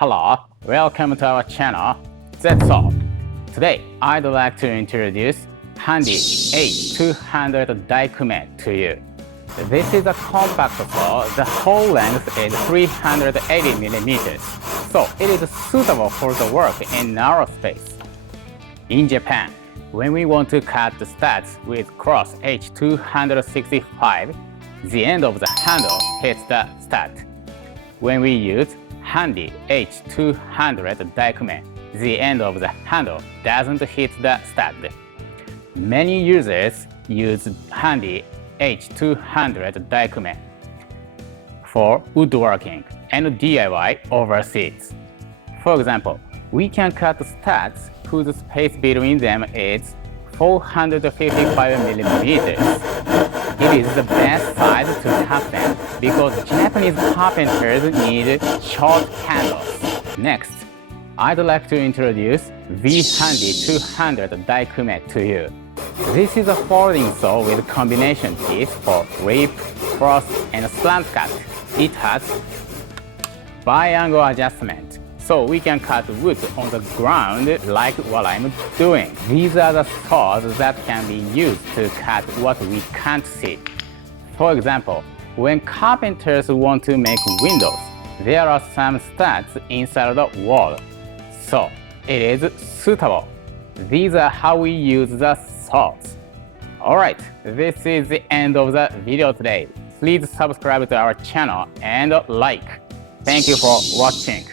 Hello, welcome to our channel, ZETSAW. Today, I'd like to introduce handy H-200 DAIKUME to you. This is a compact saw. The whole length is 380 millimeters, so it is suitable for the work in narrow space. In Japan, when we want to cut the studs with cross H-265, the end of the handle hits the stud. When we use handy H-200 DAIKUME, the end of the handle doesn't hit the stud. Many users use handy H-200 DAIKUME for woodworking and DIY overseas. For example, we can cut studs whose space between them is 455 millimeters. It is the best size to cut them because Japanese carpenters need short handles. Next, I'd like to introduce V-Handy 200 DAIKUME to you. This is a folding saw with combination teeth for rip, cross, and slant cut. It has bi-angle adjustment, so we can cut wood on the ground like what I'm doing. These are the saws that can be used to cut what we can't see. For example, when carpenters want to make windows, there are some studs inside the wall, so it is suitable. These are how we use the saws. Alright, this is the end of the video today. Please subscribe to our channel and like. Thank you for watching.